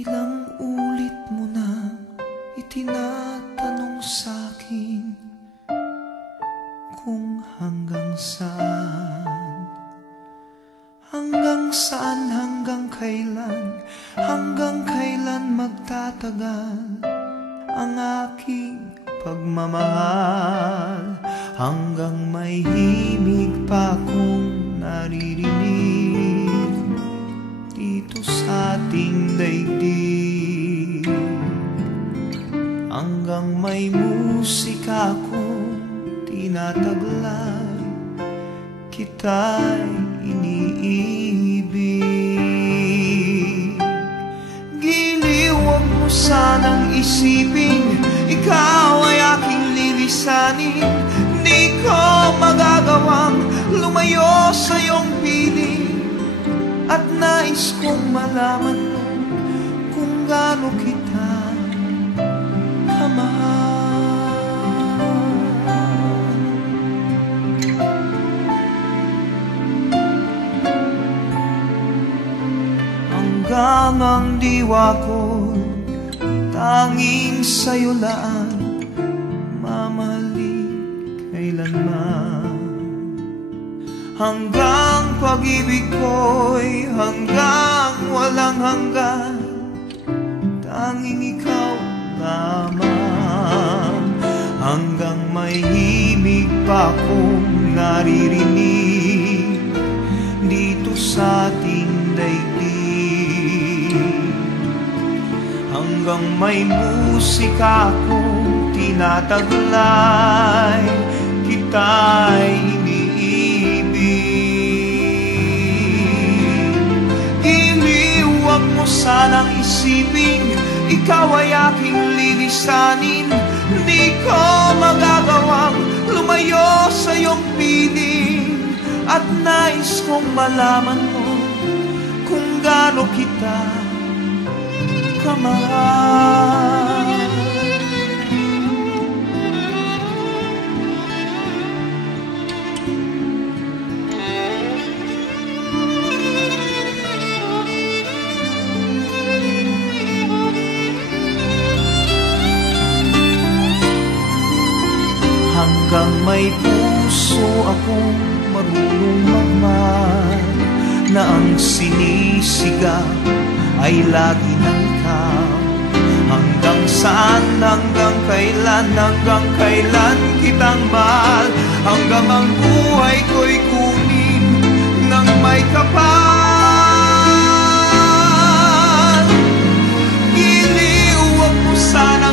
Ilang ulit mo na itinatanong sa'kin kung hanggang saan, hanggang saan, hanggang kailan magtatagal ang aking pagmamahal, hanggang may himig pa akong naririnig dito sa ating daigdig, hanggang may musika akong tinataglay, kita'y iniibig. Giliw, huwag mo sanang isipin ikaw ay aking lilisanin. Di ko magagawang lumayo sa iyong piling, at nais kong malaman mo kung gaano kita kamahal. Hanggang ang diwa ko tanging sa'yo lang mamahalin kailanman, hanggang pag-ibig ko'y hanggang walang hanggan, tanging ikaw lamang, hanggang may himig pa akong naririnig dito sa ating daigdig, hanggang may musika akong tinataglay, kita'y iniibig. Giliw, huwag mo sanang isipin ikaw ay aking lilisanin. Di ko magagawang lumayo sa iyong piling, at nais kong malaman mo kung gaano kita kamahal. Hanggang may puso akong marunong magmahal, na ang sinisigaw ay lagi ng ikaw. Hanggang saan, hanggang kailan kitang mahal, hanggang ang buhay ko'y kunin ng may kapal. Giliw, huwag mo sana